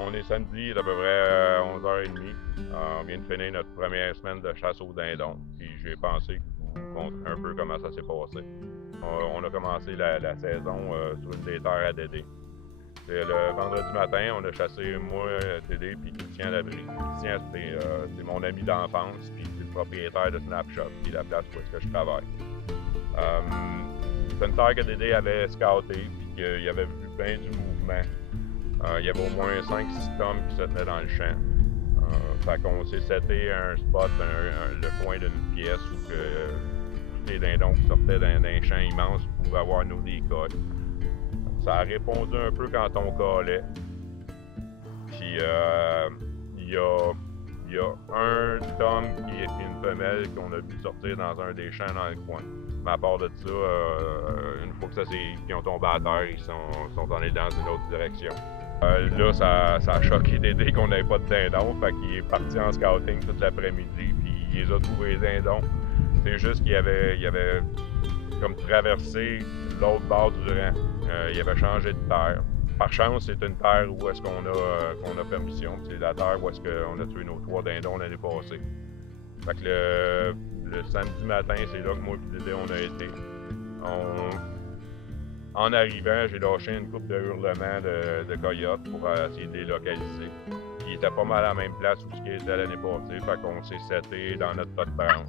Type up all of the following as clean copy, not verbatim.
On est samedi, il est à peu près 11h30. On vient de finir notre première semaine de chasse aux dindons. Puis j'ai pensé que je vous montrer un peu comment ça s'est passé. On a commencé la saison sur une des terres à Dédé. Le vendredi matin, on a chassé moi, Dédé, puis Christian Labrie. Christian, c'est mon ami d'enfance, puis c'est le propriétaire de Snapshot, qui est la place où est-ce que je travaille. C'est une terre que Dédé avait scouté, puis qu'il avait vu bien du mouvement. Il y avait au moins 5-6 tomes qui se tenaient dans le champ. Fait qu'on s'est seté un spot, le coin d'une pièce où tous les dindons qui sortaient d'un champ immense pouvaient avoir nos décoils. Ça a répondu un peu quand on calait. Puis il y a un tome qui est une femelle qu'on a vu sortir dans un des champs dans le coin. Mais à part de ça, une fois que qu'ils ont tombé à terre, ils sont allés dans une autre direction. Là, ça a choqué Dédé qu'on n'avait pas de dindons, fait qu'il est parti en scouting toute l'après-midi, puis il les a trouvés les dindons. C'est juste qu'il avait comme traversé l'autre bord du rang. Il avait changé de terre. Par chance, c'est une terre où est-ce qu'on a permission. C'est la terre où est-ce qu'on a tué nos 3 dindons l'année passée. Fait que le samedi matin, c'est là que moi et Dédé, on a été. En arrivant, j'ai lâché une couple de hurlements de coyotes pour essayer de les localiser. Ils étaient pas mal à la même place où ils étaient l'année passée, fait qu'on s'est seté dans notre tas de branches.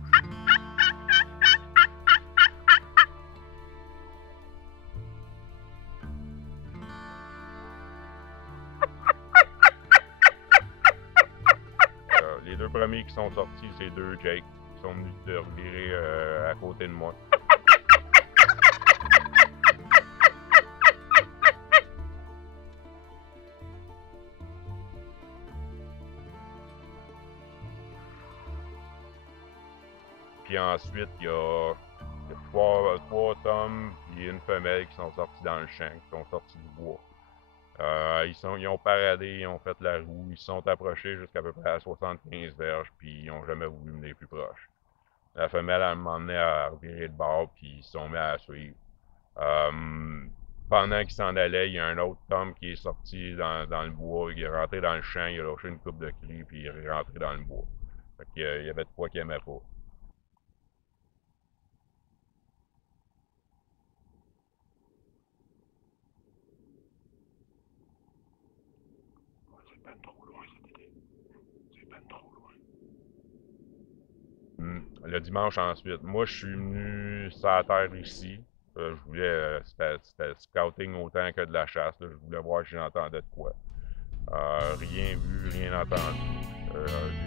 Les 2 premiers qui sont sortis, c'est 2 Jake, qui sont venus de revirer à côté de moi. Puis ensuite, il y a 3 tomes et une femelle qui sont sortis dans le champ, qui sont sortis du bois. Ils ont paradé, ils ont fait la roue, ils se sont approchés jusqu'à peu près à 75 verges, puis ils n'ont jamais voulu venir plus proche. La femelle, elle m'emmenait à revirer de bord, puis ils se sont mis à suivre. Pendant qu'ils s'en allaient, il y a un autre tome qui est sorti dans le bois, il est rentré dans le champ, il a lâché une coupe de cris, puis il est rentré dans le bois. Fait qu'il y avait de quoi qu'il n'aimait pas. Le dimanche ensuite, moi je suis venu sur la terre ici. Je voulais, c'était scouting autant que de la chasse. Là. Je voulais voir si j'entendais de quoi. Rien vu, rien entendu.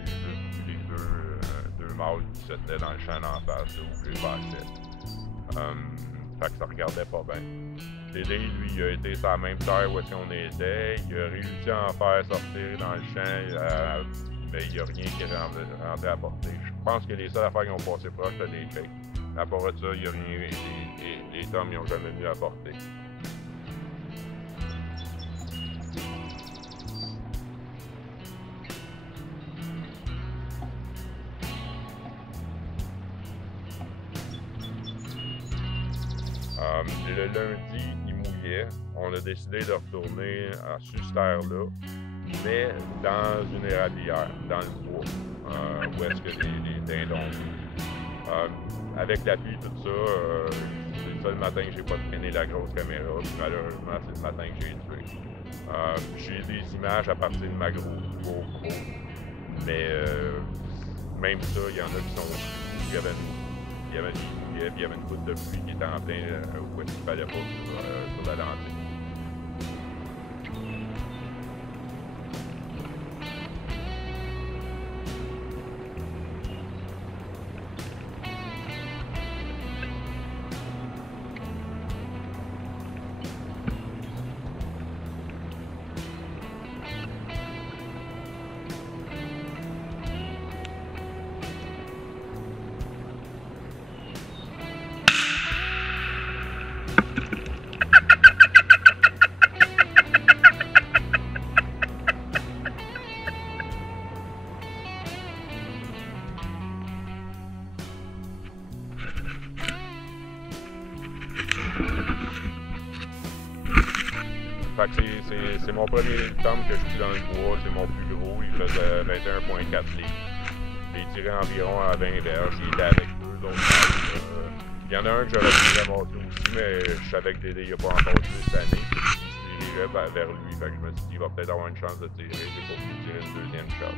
J'ai juste vu les deux mâles qui se tenaient dans le champ d'en face, là, où j'ai passé. Fait que ça regardait pas bien. Dédé, lui, il a été sur la même terre où est-ce qu'on était. Il a réussi à en faire sortir dans le champ, mais il n'y a rien qui est rentré à portée. Je pense que les seules affaires qui ont passé proche, c'était des fakes. À part de ça, il n'y a rien. Les tomes, ils n'ont jamais venu à portée. Le lundi, il mouillait. On a décidé de retourner sur cette terre-là, mais dans une érablière, dans le bois, où est-ce que les dindons vivent. Avec la pluie, tout ça, c'est le seul matin que j'ai pas traîné la grosse caméra, puis malheureusement, c'est le matin que j'ai tué. J'ai des images à partir de ma grosse GoPro, mais même ça, il y en a qui sont... Il y avait des bouillets, puis il y avait une goutte de pluie qui était en plein où est-ce qu'il fallait pas sur la lentille. c'est mon premier tome que je tue dans le bois, c'est mon plus gros, il faisait 21,4 livres. Je l'ai tiré environ à 20 verges, il était avec deux autres. Il y en a un que j'aurais pu ramasser aussi, mais je savais que Dédé n'a pas encore tué cette année, puis il se dirigeait vers lui, fait que je me suis dit, il va peut-être avoir une chance de tirer, j'ai pas pu tirer une deuxième shot.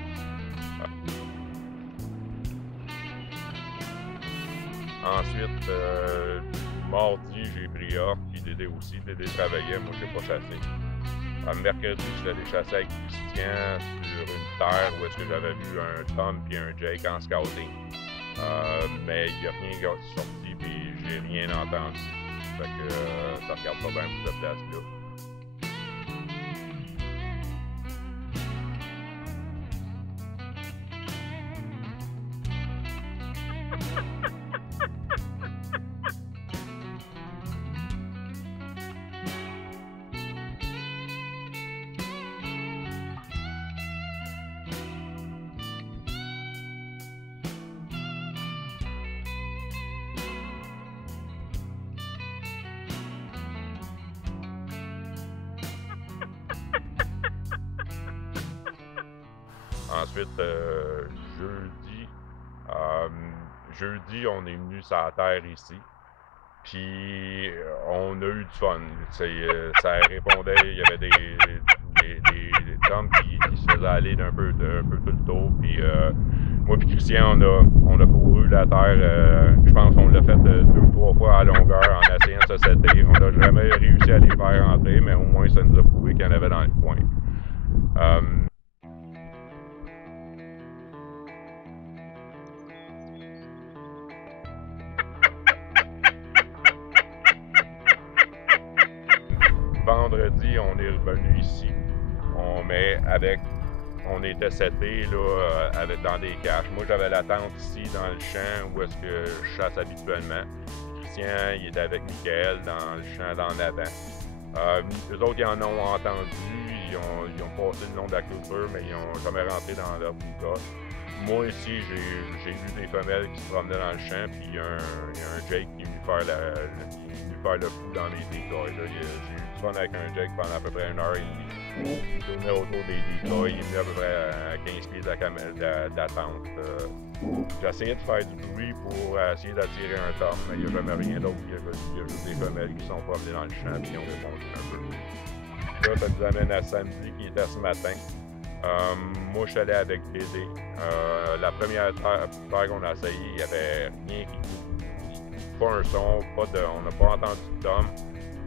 Ensuite, mardi, j'ai pris off, puis Dédé aussi. Dédé travaillait, moi j'ai pas chassé. Mercredi, je l'ai chassé avec Christian sur une terre où est-ce que j'avais vu un Tom puis un Jake en scouting. Mais il n'y a rien qui est sorti, puis j'ai rien entendu. Fait que ça regarde pas bien pour cette place-là. Ensuite, jeudi, on est venu sur la terre ici. Puis, on a eu du fun. Ça répondait, il y avait des tomes qui se faisaient aller d'un peu tout le tour. Puis, moi et Christian, on a couru la terre. Je pense qu'on l'a fait 2 ou 3 fois à longueur en essayant de se setter. On n'a jamais réussi à les faire rentrer, mais au moins, ça nous a prouvé qu'il y en avait dans le coin. Vendredi, on est revenu ici. On était setés là, dans des caches. Moi, j'avais la tente ici dans le champ où est-ce que je chasse habituellement. Christian, il était avec Michael dans le champ d'en avant. Eux autres, ils en ont entendu. Ils ont passé le long de la clôture, mais ils n'ont jamais rentré dans leur bouca. Moi ici, j'ai vu des femelles qui se promenaient dans le champ, puis il y a un Jake qui est venu faire le fou dans les décoils. J'ai eu du fun avec un Jake pendant à peu près 1h30. Il tournait autour des décoils, il venait à peu près à 15 pieds de la tente. J'ai essayé de faire du bruit pour essayer d'attirer un tom, mais il n'y a jamais rien d'autre. Il y a juste des femelles qui sont promenées dans le champ et qui ont répondu un peu. Là, ça nous amène à samedi qui était ce matin. Moi, je suis allé avec Dédé. La première terre qu'on a essayé, il n'y avait rien qui pas un son, on n'a pas entendu de tom.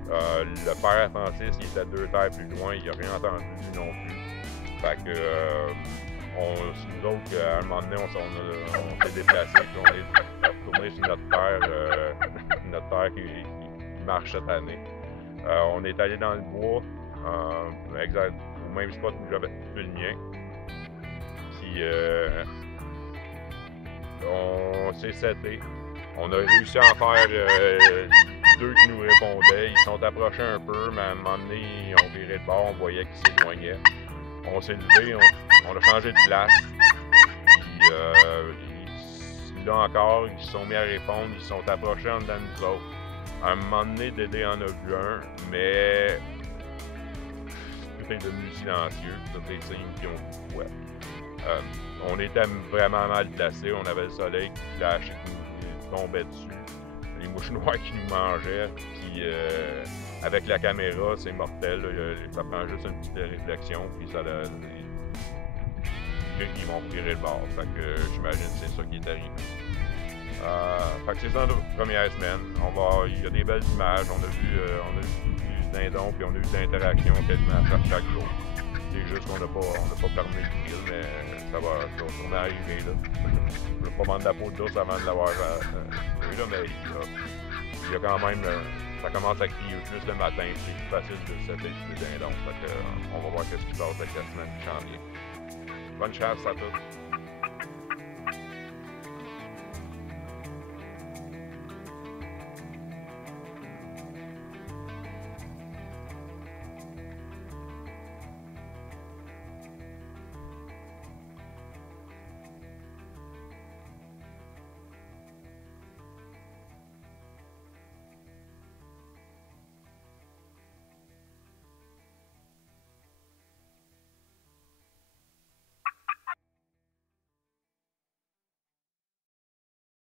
Le père Francis, il était 2 terres plus loin, il n'a rien entendu non plus. Fait que nous autres, à un moment donné, on s'est déplacé puis on est retourné sur notre terre qui marche cette année. On est allé dans le bois, au même spot où j'avais tué le mien. Puis on s'est seté. On a réussi à en faire 2 qui nous répondaient. Ils sont approchés un peu, mais à un moment donné, ils ont viré de bord, on voyait qu'ils s'éloignaient. On s'est levé, on a changé de place. Puis là encore, ils se sont mis à répondre, ils se sont approchés en dedans de nous autres. À un moment donné, Dédé en a vu un, mais tout est devenu silencieux, tous les signes qui ont dit quoi. On était vraiment mal placés, on avait le soleil qui flashait, qui nous tombait dessus, les mouches noires qui nous mangeaient, puis avec la caméra, c'est mortel, là, ça prend juste une petite réflexion, puis ça ils vont virer le bord, fait que j'imagine que c'est ça qui est arrivé. Fait que c'est ça notre première semaine. Il y a des belles images, on a vu du dindon, puis on a eu de l'interaction quasiment chaque jour. C'est juste qu'on n'a pas fermé le fil, mais ça va arriver là. Je ne veux pas vendre la peau de l'ours avant de l'avoir vu là, mais il y a quand même, ça commence à crier plus le matin, c'est plus facile de setter sur les dindons. Fait que on va voir ce qui se passe avec la semaine qui s'en vient. Bonne chance à tous!